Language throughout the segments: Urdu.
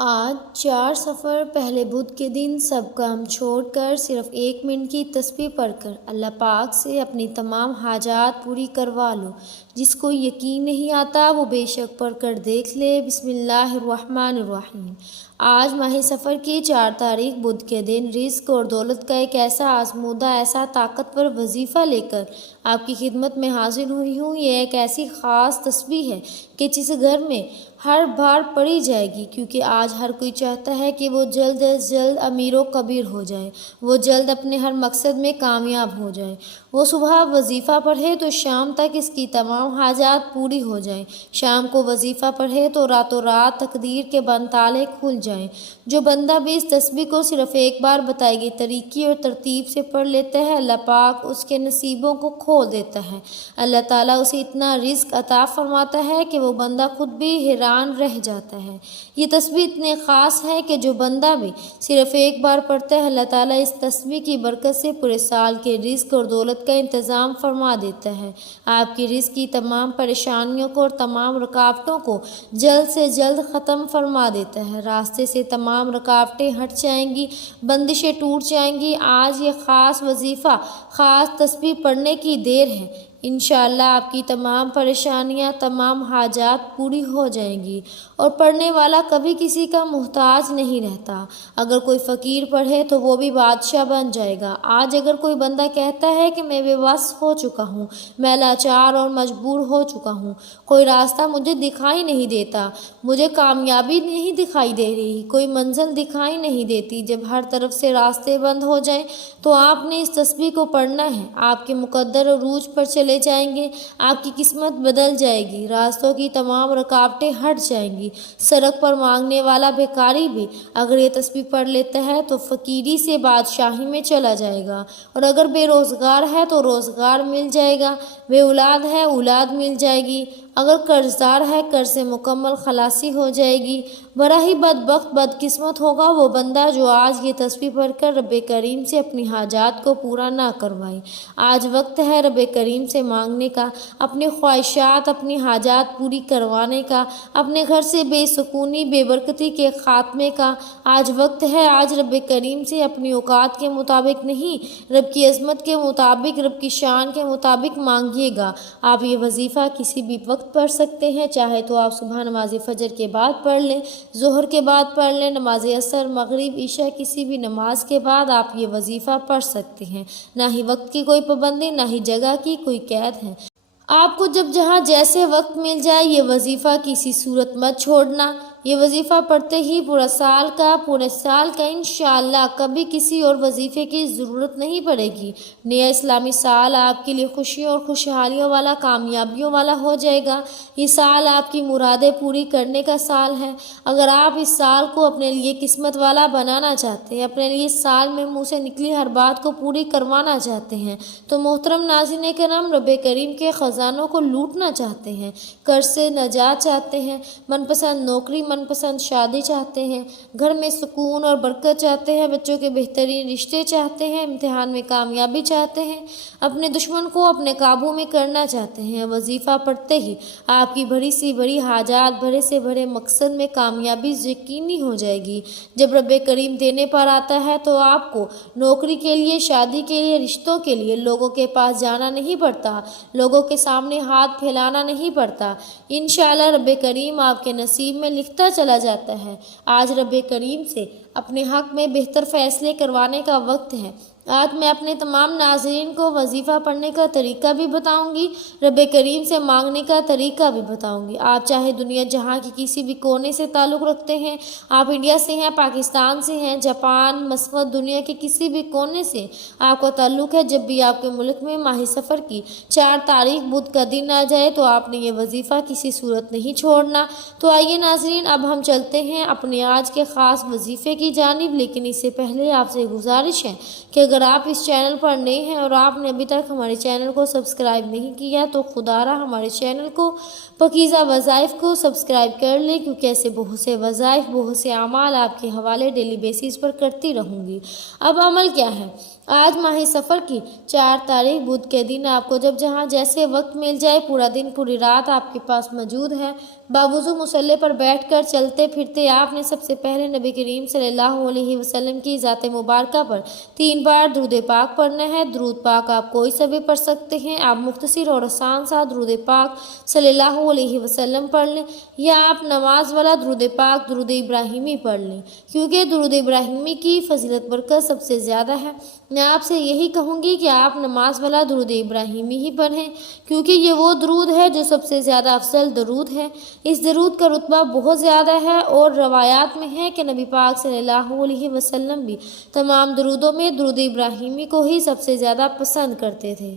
آج 4 پہلے بدھ کے دن سب کام چھوڑ کر صرف 1 منٹ کی تسبیح پڑھ کر اللہ پاک سے اپنی تمام حاجات پوری کروا لو۔ جس کو یقین نہیں آتا وہ بے شک پڑھ کر دیکھ لے۔ بسم اللہ الرحمن الرحیم۔ آج ماہ سفر کی 4 تاریخ بدھ کے دن رزق اور دولت کا ایک ایسا آزمودہ ایسا طاقتور وظیفہ لے کر آپ کی خدمت میں حاضر ہوئی ہوں۔ یہ ایک ایسی خاص تسبیح ہے کہ جس گھر میں ہر بار پڑھی جائے گی، کیونکہ آج ہر کوئی چاہتا ہے کہ وہ جلد از جلد امیر و کبیر ہو جائے، وہ جلد اپنے ہر مقصد میں کامیاب ہو جائے۔ وہ صبح وظیفہ پڑھے تو شام تک اس کی تمام حاجات پوری ہو جائیں، شام کو وظیفہ پڑھے تو راتوں رات تقدیر کے بند تالے کھل جائیں۔ جو بندہ بھی اس تسبیح کو صرف ایک بار بتائی گئی طریقے اور ترتیب سے پڑھ لیتا ہے، اللہ پاک اس کے نصیبوں کو کھول دیتا ہے۔ اللہ تعالیٰ اسے اتنا رزق عطا فرماتا ہے کہ وہ بندہ خود بھی حیران رہ جاتا ہے۔ یہ تسبیح اتنے خاص ہے کہ جو بندہ بھی صرف ایک بار پڑھتا ہے، اللہ تعالیٰ اس تسبیح کی برکت سے پورے سال کے رزق اور دولت کا انتظام فرما دیتا ہے۔ آپ کی رزق کی تمام پریشانیوں کو اور تمام رکاوٹوں کو جلد سے جلد ختم فرما دیتا ہے۔ راستے سے تمام رکاوٹیں ہٹ جائیں گی، بندشیں ٹوٹ جائیں گی۔ آج یہ خاص وظیفہ، خاص تسبیح پڑھنے کی دیر ہے۔ انشاءاللہ آپ کی تمام پریشانیاں، تمام حاجات پوری ہو جائیں گی اور پڑھنے والا کبھی کسی کا محتاج نہیں رہتا۔ اگر کوئی فقیر پڑھے تو وہ بھی بادشاہ بن جائے گا۔ آج اگر کوئی بندہ کہتا ہے کہ میں بے بس ہو چکا ہوں، میں لاچار اور مجبور ہو چکا ہوں، کوئی راستہ مجھے دکھائی نہیں دیتا، مجھے کامیابی نہیں دکھائی دے رہی، کوئی منزل دکھائی نہیں دیتی، جب ہر طرف سے راستے بند ہو جائیں تو آپ نے اس تسبیح کو پڑھنا ہے۔ آپ کے مقدر عروج پر چلے جائیں گے، آپ کی قسمت بدل جائے گی، راستوں کی تمام رکاوٹیں ہٹ جائیں گی۔ سڑک پر مانگنے والا بھیکاری بھی اگر یہ تسبیح پڑھ لیتا ہے تو فقیری سے بادشاہی میں چلا جائے گا، اور اگر بے روزگار ہے تو روزگار مل جائے گا، بے اولاد ہے اولاد مل جائے گی، اگر قرض دار ہے قرض سے مکمل خلاصی ہو جائے گی۔ بڑا ہی بدبخت بدقسمت ہوگا وہ بندہ جو آج یہ تسبیح پڑھ کر رب کریم سے اپنی حاجات کو پورا نہ کروائے۔ آج وقت ہے رب کریم سے مانگنے کا، اپنی خواہشات، اپنی حاجات پوری کروانے کا، اپنے گھر سے بے سکونی بے برکتی کے خاتمے کا۔ آج وقت ہے، آج رب کریم سے اپنی اوقات کے مطابق نہیں، رب کی عظمت کے مطابق، رب کی شان کے مطابق مانگیے گا۔ آپ یہ وظیفہ کسی بھی وقت پڑھ سکتے ہیں، چاہے تو آپ صبح نماز فجر کے بعد پڑھ لیں، ظہر کے بعد پڑھ لیں، نماز عصر، مغرب، عشاء، کسی بھی نماز کے بعد آپ یہ وظیفہ پڑھ سکتے ہیں۔ نہ ہی وقت کی کوئی پابندی، نہ ہی جگہ کی کوئی قید ہے۔ آپ کو جب جہاں جیسے وقت مل جائے یہ وظیفہ کسی صورت مت چھوڑنا۔ یہ وظیفہ پڑھتے ہی پورے سال کا انشاءاللہ کبھی کسی اور وظیفے کی ضرورت نہیں پڑے گی۔ نیا اسلامی سال آپ کے لیے خوشیوں اور خوشحالیوں والا، کامیابیوں والا ہو جائے گا۔ یہ سال آپ کی مرادیں پوری کرنے کا سال ہے۔ اگر آپ اس سال کو اپنے لیے قسمت والا بنانا چاہتے ہیں، اپنے لیے اس سال میں منہ سے نکلی ہر بات کو پوری کروانا چاہتے ہیں، تو محترم ناظرین کرام، رب کریم کے خزانوں کو لوٹنا چاہتے ہیں، قرض سے نجات چاہتے ہیں، من پسند نوکری، من پسند شادی چاہتے ہیں، گھر میں سکون اور برکت چاہتے ہیں، بچوں کے بہترین رشتے چاہتے ہیں، امتحان میں کامیابی چاہتے ہیں، اپنے دشمن کو اپنے قابو میں کرنا چاہتے ہیں، وظیفہ پڑھتے ہی آپ کی بڑی سی بڑی حاجات، بڑے سے بڑے مقصد میں کامیابی یقینی ہو جائے گی۔ جب رب کریم دینے پر آتا ہے تو آپ کو نوکری کے لیے، شادی کے لیے، رشتوں کے لیے لوگوں کے پاس جانا نہیں پڑتا، لوگوں کے سامنے ہاتھ پھیلانا نہیں پڑتا۔ انشاءاللہ رب کریم آپ کے نصیب میں لکھتا چلا جاتا ہے۔ آج رب کریم سے اپنے حق میں بہتر فیصلے کروانے کا وقت ہے۔ آج میں اپنے تمام ناظرین کو وظیفہ پڑھنے کا طریقہ بھی بتاؤں گی، رب کریم سے مانگنے کا طریقہ بھی بتاؤں گی۔ آپ چاہے دنیا جہاں کی کسی بھی کونے سے تعلق رکھتے ہیں، آپ انڈیا سے ہیں، پاکستان سے ہیں، جاپان، مسقط، دنیا کے کسی بھی کونے سے آپ کا تعلق ہے، جب بھی آپ کے ملک میں ماہ سفر کی 4 تاریخ بدھ کا دن آ جائے تو آپ نے یہ وظیفہ کسی صورت نہیں چھوڑنا۔ تو آئیے ناظرین، اب ہم چلتے ہیں اپنے آج کے خاص وظیفے کی جانب، لیکن اس سے پہلے آپ سے گزارش ہے کہ اگر آپ اس چینل پر نئے ہیں اور آپ نے ابھی تک ہمارے چینل کو سبسکرائب نہیں کیا تو خدا را ہمارے چینل کو پاکیزہ وظائف کو سبسکرائب کر لیں، کیونکہ ایسے بہت سے وظائف، بہت سے اعمال آپ کے حوالے ڈیلی بیسس پر کرتی رہوں گی۔ اب عمل کیا ہے؟ آج ماہ سفر کی 4 تاریخ بدھ کے دن آپ کو جب جہاں جیسے وقت مل جائے، پورا دن پوری رات آپ کے پاس موجود ہے، باوضو مصلی پر بیٹھ کر چلتے پھرتے آپ نے سب سے پہلے نبی کریم صلی اللہ علیہ وسلم کی ذات مبارکہ پر 3 بار درود پاک پڑھنا ہے۔ درود پاک آپ کوئی سا بھی پڑھ سکتے ہیں، آپ مختصر اور آسان سا درود پاک صلی اللہ علیہ وسلم پڑھ لیں، یا آپ نماز والا درود پاک درود ابراہیمی پڑھ لیں، کیونکہ درود ابراہیمی کی فضیلت برکت سب سے زیادہ ہے۔ میں آپ سے یہی کہوں گی کہ آپ نماز والا درود ابراہیمی ہی پڑھیں، کیونکہ یہ وہ درود ہے جو سب سے زیادہ افضل درود ہے۔ اس درود کا رتبہ بہت زیادہ ہے، اور روایات میں ہے کہ نبی پاک صلی اللہ علیہ وسلم بھی تمام درودوں میں درود ابراہیمی کو ہی سب سے زیادہ پسند کرتے تھے۔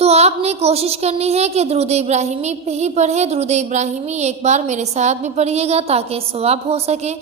تو آپ نے کوشش کرنی ہے کہ درود ابراہیمی پہ ہی پڑھیں۔ درود ابراہیمی ایک بار میرے ساتھ بھی پڑھیے گا تاکہ ثواب ہو سکے۔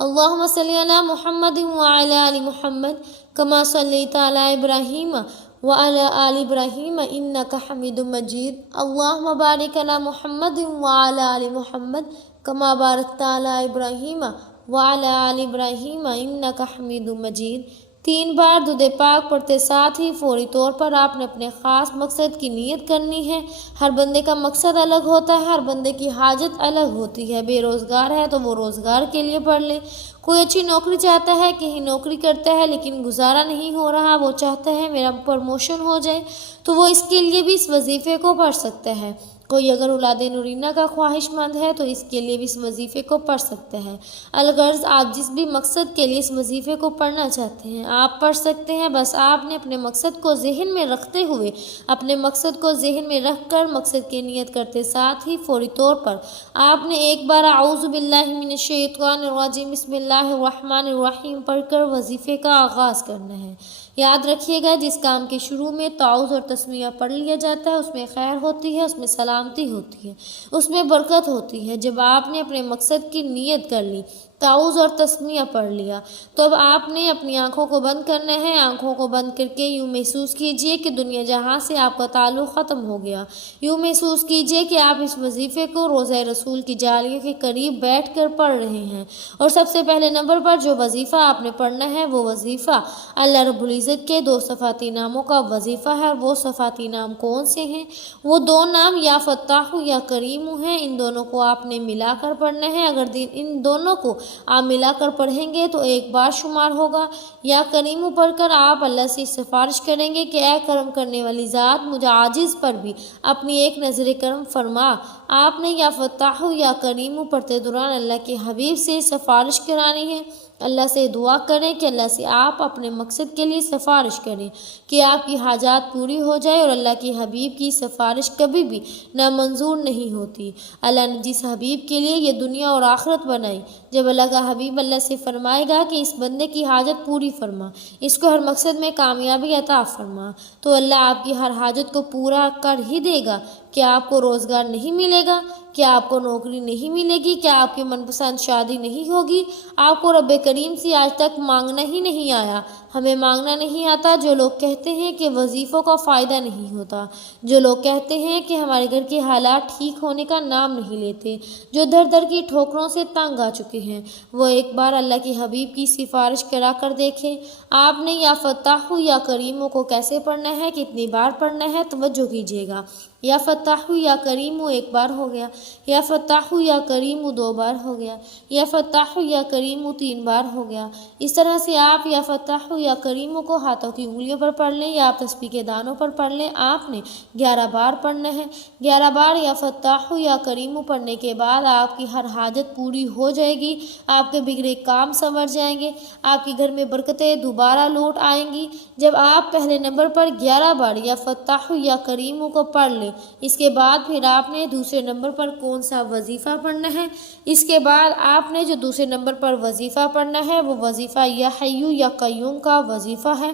اللہم صلی علی محمد وعلی آل محمد کما صلیت علی ابراہیم وعلی آل ابراہیم انک حمید مجید۔ اللہم بارک علی محمد وعلی آل محمد کما بارکت علی ابراہیم وعلی آل ابراہیم انک حمید مجید۔ 3 بار درود پاک پڑھتے ساتھ ہی فوری طور پر آپ نے اپنے خاص مقصد کی نیت کرنی ہے۔ ہر بندے کا مقصد الگ ہوتا ہے، ہر بندے کی حاجت الگ ہوتی ہے۔ بے روزگار ہے تو وہ روزگار کے لیے پڑھ لے، کوئی اچھی نوکری چاہتا ہے، کہیں نوکری کرتا ہے لیکن گزارا نہیں ہو رہا، وہ چاہتا ہے میرا پروموشن ہو جائے، تو وہ اس کے لیے بھی اس وظیفے کو پڑھ سکتا ہے۔ کوئی اگر اولاد نورینہ کا خواہش مند ہے تو اس کے لیے بھی اس وظیفے کو پڑھ سکتا ہے۔ الغرض آپ جس بھی مقصد کے لیے اس وظیفے کو پڑھنا چاہتے ہیں آپ پڑھ سکتے ہیں، بس آپ نے اپنے مقصد کو ذہن میں رکھتے ہوئے، اپنے مقصد کو ذہن میں رکھ کر مقصد کی نیت کرتے ساتھ ہی فوری طور پر آپ نے ایک بار اعوذ باللہ من الشیطان الرجیم بسم اللہ الرحمن الرحیم پڑھ کر وظیفے کا آغاز کرنا ہے۔ یاد رکھیے گا، جس کام کے شروع میں تعوذ اور تسمیہ پڑھ لیا جاتا ہے اس میں خیر ہوتی ہے، اس میں سلامتی ہوتی ہے، اس میں برکت ہوتی ہے۔ جب آپ نے اپنے مقصد کی نیت کر لی، تعوذ اور تسمیہ پڑھ لیا، تو اب آپ نے اپنی آنکھوں کو بند کرنا ہے۔ آنکھوں کو بند کر کے یوں محسوس کیجئے کہ دنیا جہاں سے آپ کا تعلق ختم ہو گیا۔ یوں محسوس کیجئے کہ آپ اس وظیفے کو روضہ رسول کی جالیوں کے قریب بیٹھ کر پڑھ رہے ہیں، اور سب سے پہلے نمبر پر جو وظیفہ آپ نے پڑھنا ہے وہ وظیفہ اللہ رب العزت کے 2 صفاتی ناموں کا وظیفہ ہے۔ اور وہ صفاتی نام کون سے ہیں؟ وہ 2 نام یا فتاح یا کریم ہیں۔ ان دونوں کو آپ نے ملا کر پڑھنا ہے۔ اگر ان دونوں کو آپ ملا کر پڑھیں گے تو ایک بار شمار ہوگا۔ یا کریم پڑھ کر آپ اللہ سے سفارش کریں گے کہ اے کرم کرنے والی ذات، مجھے عاجز پر بھی اپنی ایک نظر کرم فرما۔ آپ نے یا فتاح یا کریم پڑھتے دوران اللہ کے حبیب سے سفارش کرانی ہے۔ اللہ سے دعا کریں کہ اللہ سے آپ اپنے مقصد کے لیے سفارش کریں کہ آپ کی حاجات پوری ہو جائے، اور اللہ کی حبیب کی سفارش کبھی بھی نامنظور نہیں ہوتی۔ اللہ نے جس حبیب کے لیے یہ دنیا اور آخرت بنائی، جب اللہ کا حبیب اللہ سے فرمائے گا کہ اس بندے کی حاجت پوری فرما، اس کو ہر مقصد میں کامیابی عطا فرما، تو اللہ آپ کی ہر حاجت کو پورا کر ہی دے گا۔ کیا آپ کو روزگار نہیں ملے گا؟ کیا آپ کو نوکری نہیں ملے گی؟ کیا آپ کی من پسند شادی نہیں ہوگی؟ آپ کو رب کریم سے آج تک مانگنا ہی نہیں آیا؟ ہمیں مانگنا نہیں آتا۔ جو لوگ کہتے ہیں کہ وظیفوں کا فائدہ نہیں ہوتا، جو لوگ کہتے ہیں کہ ہمارے گھر کے حالات ٹھیک ہونے کا نام نہیں لیتے، جو در در کی ٹھوکروں سے تنگ آ چکے ہیں، وہ ایک بار اللہ کے حبیب کی سفارش کرا کر دیکھیں۔ آپ نے یا فتاح یا کریم کو کیسے پڑھنا ہے، کتنی بار پڑھنا ہے، توجہ کیجیے گا۔ یا فتاح یا کریم ایک بار ہو گیا، یا فتاح یا کریم 2 بار ہو گیا، یا فتاح یا کریم 3 بار ہو گیا۔ اس طرح سے آپ یا فتاح یا کریم کو ہاتھوں کی انگلیوں پر پڑھ لیں، یا آپ تسبیح کے دانوں پر پڑھ لیں۔ آپ نے 11 بار پڑھنا ہے۔ 11 بار یا فتاح یا کریم پڑھنے کے بعد آپ کی ہر حاجت پوری ہو جائے گی، آپ کے بگڑے کام سنور جائیں گے، آپ کے گھر میں برکتیں دوبارہ لوٹ آئیں گی۔ جب آپ پہلے نمبر پر 11 بار یا فتاح یا کریم کو پڑھ لیں، اس کے بعد پھر آپ نے دوسرے نمبر پر کون سا وظیفہ پڑھنا ہے؟ اس کے بعد آپ نے جو دوسرے نمبر پر وظیفہ پڑھنا ہے وہ وظیفہ یا حیو یا قیوم کا وظیفہ ہے۔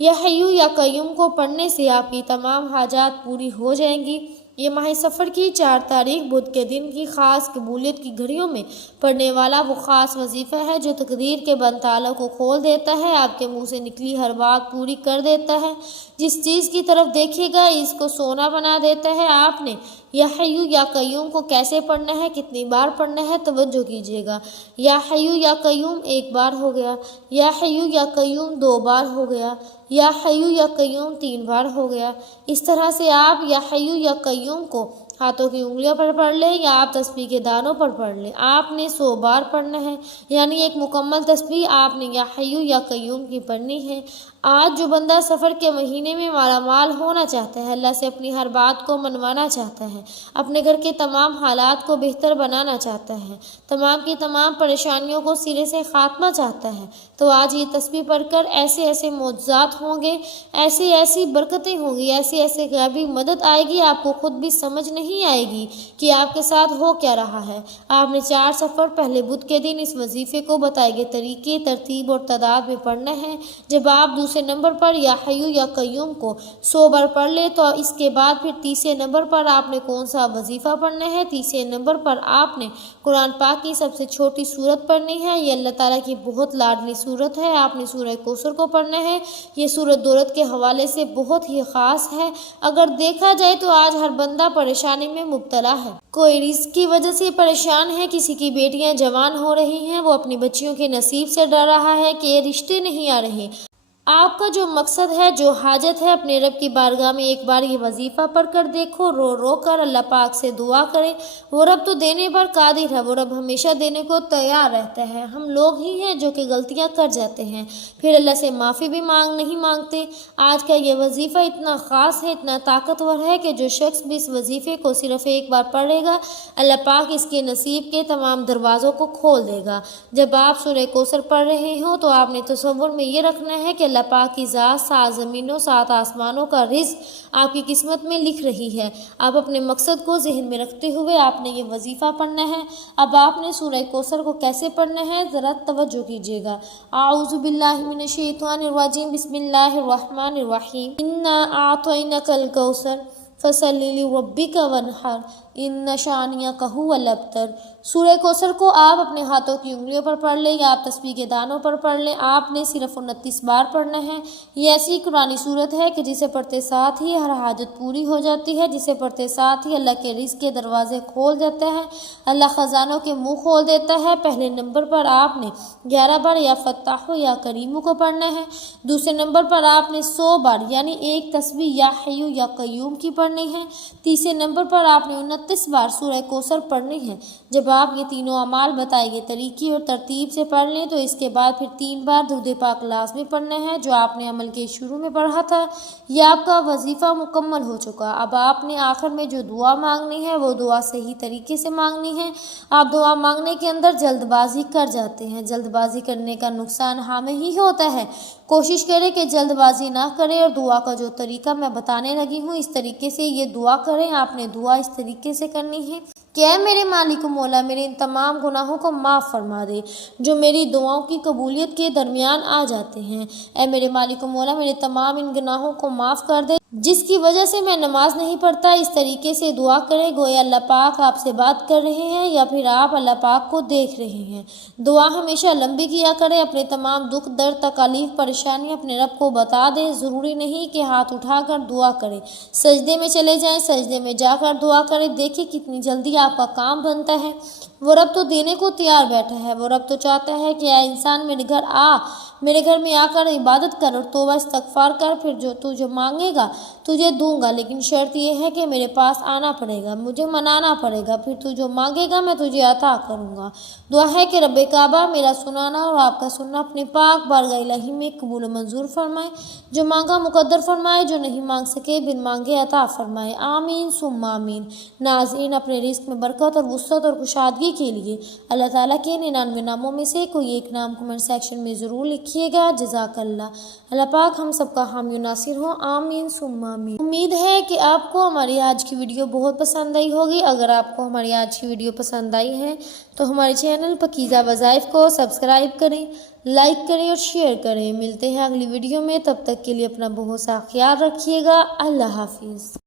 یا حیو یا قیوم کو پڑھنے سے آپ کی تمام حاجات پوری ہو جائیں گی۔ یہ ماہ سفر کی 4 تاریخ بدھ کے دن کی خاص قبولیت کی گھڑیوں میں پڑھنے والا وہ خاص وظیفہ ہے جو تقدیر کے بند تالوں کو کھول دیتا ہے، آپ کے منہ سے نکلی ہر بات پوری کر دیتا ہے، جس چیز کی طرف دیکھے گا اس کو سونا بنا دیتا ہے۔ آپ نے یا حیو یا قیوم کو کیسے پڑھنا ہے، کتنی بار پڑھنا ہے، توجہ کیجیے گا۔ یا حیو یا قیوم 1 بار ہو گیا، یا حیو یا قیوم 2 بار ہو گیا، یا حیو یا قیوم 3 بار ہو گیا۔ اس طرح سے آپ یا حیو یا قیوم کو ہاتھوں کی انگلیوں پر پڑھ لیں یا آپ تسبیح کے دانوں پر پڑھ لیں۔ آپ نے 100 بار پڑھنا ہے، یعنی ایک مکمل تسبیح آپ نے یا حیو یا قیوم کی پڑھنی ہے۔ آج جو بندہ سفر کے مہینے میں مالا مال ہونا چاہتا ہے، اللہ سے اپنی ہر بات کو منوانا چاہتا ہے، اپنے گھر کے تمام حالات کو بہتر بنانا چاہتا ہے، تمام کی تمام پریشانیوں کو سرے سے خاتمہ چاہتا ہے، تو آج یہ تسبیح پڑھ کر ایسے ایسے معجزات ہوں گے، ایسی ایسی برکتیں ہوں گی، ایسی ایسی غیبی مدد آئے گی، آپ کو خود بھی سمجھ نہیں آئے گی کہ آپ کے ساتھ ہو کیا رہا ہے۔ آپ نے 4 سفر پہلے بدھ کے دن اس وظیفے کو بتائے گئے طریقے، ترتیب اور تعداد میں پڑھنا ہے۔ جب آپ دوسرے نمبر پر یا حیو یا قیوم کو 100 بار پڑھ لے تو اس کے بعد پھر تیسرے نمبر پر آپ نے کون سا وظیفہ پڑھنا ہے؟ تیسرے نمبر پر آپ نے قرآن پاک کی سب سے چھوٹی سورت پڑھنی ہے۔ یہ اللہ تعالیٰ کی بہت لاڈلی سورت ہے، آپ نے سورہ کوثر کو پڑھنا ہے۔ یہ سورت دولت کے حوالے سے بہت ہی خاص ہے۔ اگر دیکھا جائے تو آج ہر بندہ پریشانی میں مبتلا ہے، کوئی رزق کی وجہ سے پریشان ہے، کسی کی بیٹیاں جوان ہو رہی ہیں، وہ اپنی بچیوں کے نصیب سے ڈر رہا ہے کہ یہ رشتے نہیں آ رہے۔ آپ کا جو مقصد ہے، جو حاجت ہے، اپنے رب کی بارگاہ میں ایک بار یہ وظیفہ پڑھ کر دیکھو، رو رو کر اللہ پاک سے دعا کریں۔ وہ رب تو دینے پر قادر ہے، وہ رب ہمیشہ دینے کو تیار رہتا ہے۔ ہم لوگ ہی ہیں جو کہ غلطیاں کر جاتے ہیں، پھر اللہ سے معافی بھی نہیں مانگتے۔ آج کا یہ وظیفہ اتنا خاص ہے، اتنا طاقتور ہے کہ جو شخص بھی اس وظیفے کو صرف ایک بار پڑھے گا، اللہ پاک اس کے نصیب کے تمام دروازوں کو کھول دے گا۔ جب آپ سورہ کوثر پڑھ رہے ہوں تو آپ نے تصور میں یہ رکھنا ہے کہ اللہ پاک کی ذات 7 زمینوں 7 آسمانوں کا رزق آپ کی قسمت میں لکھ رہی ہے۔ آپ اپنے مقصد کو ذہن میں رکھتے ہوئے آپ نے یہ وظیفہ پڑھنا ہے۔ اب آپ نے سورہ کوثر کو کیسے پڑھنا ہے، ذرا توجہ کیجیے گا۔ اعوذ باللہ من الشیطان الرجیم، بسم اللہ الرحمن الرحیم، انا اعطیناک الکوثر فصل لربک وانحر ان شانئک ھو الابتر۔ سورہ کوثر کو آپ اپنے ہاتھوں کی انگلیوں پر پڑھ لیں یا آپ تسبیح کے دانوں پر پڑھ لیں۔ آپ نے صرف 29 بار پڑھنا ہے۔ یہ ایسی قرآنی صورت ہے کہ جسے پڑھتے ساتھ ہی ہر حاجت پوری ہو جاتی ہے، جسے پڑھتے ساتھ ہی اللہ کے رزق کے دروازے کھول دیتا ہے، اللہ خزانوں کے منہ کھول دیتا ہے۔ پہلے نمبر پر آپ نے 11 بار یا فتاح یا کریم کو پڑھنا ہے۔ دوسرے نمبر پر آپ نے 100 بار یعنی ایک تسبیح یا حیو یا قیوم کی پڑھنی ہے۔ تیسرے نمبر پر آپ نے 29 بار سورہ کوثر پڑھنی ہے۔ جب آپ یہ تینوں اعمال بتائے گئے طریقے اور ترتیب سے پڑھ لیں تو اس کے بعد پھر 3 بار درود پاک لازمی پڑھنا ہے، جو آپ نے عمل کے شروع میں پڑھا تھا۔ یہ آپ کا وظیفہ مکمل ہو چکا۔ اب آپ نے آخر میں جو دعا مانگنی ہے وہ دعا صحیح طریقے سے مانگنی ہے۔ آپ دعا مانگنے کے اندر جلد بازی کر جاتے ہیں، جلد بازی کرنے کا نقصان ہمیں ہی ہوتا ہے۔ کوشش کریں کہ جلد بازی نہ کریں اور دعا کا جو طریقہ میں بتانے لگی ہوں اس طریقے سے یہ دعا کریں۔ آپ نے دعا اس طریقے سے کرنی ہے کہ اے میرے مالک و مولا، میرے ان تمام گناہوں کو معاف فرما دے جو میری دعاؤں کی قبولیت کے درمیان آ جاتے ہیں۔ اے میرے مالک و مولا، میرے تمام ان گناہوں کو معاف کر دے جس کی وجہ سے میں نماز نہیں پڑھتا۔ اس طریقے سے دعا کریں گویا اللہ پاک آپ سے بات کر رہے ہیں یا پھر آپ اللہ پاک کو دیکھ رہے ہیں۔ دعا ہمیشہ لمبی کیا کریں، اپنے تمام دکھ درد تکالیف پریشانی اپنے رب کو بتا دیں۔ ضروری نہیں کہ ہاتھ اٹھا کر دعا کریں، سجدے میں چلے جائیں، سجدے میں جا کر دعا کریں، دیکھیں کتنی جلدی آپ کا کام بنتا ہے۔ وہ رب تو دینے کو تیار بیٹھا ہے، وہ رب تو چاہتا ہے کہ اے انسان میرے گھر میں آ کر عبادت کر اور توبہ استغفار کر، پھر جو تو جو مانگے گا تجھے دوں گا، لیکن شرط یہ ہے کہ میرے پاس آنا پڑے گا، مجھے منانا پڑے گا، پھر تو جو مانگے گا میں تجھے عطا کروں گا۔ دعا ہے کہ رب کعبہ میرا سنانا اور آپ کا سننا اپنے پاک بارگاہ الہی میں قبول و منظور فرمائے، جو مانگا مقدر فرمائے، جو نہیں مانگ سکے بن مانگے عطا فرمائے، آمین ثم آمین۔ ناظرین، اپنے رزق میں برکت اور وسعت اور کشادگی کے لیے اللہ تعالیٰ کے 99 ناموں میں سے کوئی ایک نام کمنٹ سیکشن میں ضرور لکھیے گا۔ جزاک اللہ پاک ہم سب کا حامی و ناصر ہو، آمین ثم آمین۔ امید ہے کہ آپ کو ہماری آج کی ویڈیو بہت پسند آئی ہوگی۔ اگر آپ کو ہماری آج کی ویڈیو پسند آئی ہے تو ہمارے چینل پاکیزہ وظائف کو سبسکرائب کریں، لائک کریں اور شیئر کریں۔ ملتے ہیں اگلی ویڈیو میں، تب تک کے لیے اپنا بہت سا خیال رکھیے گا۔ اللہ حافظ۔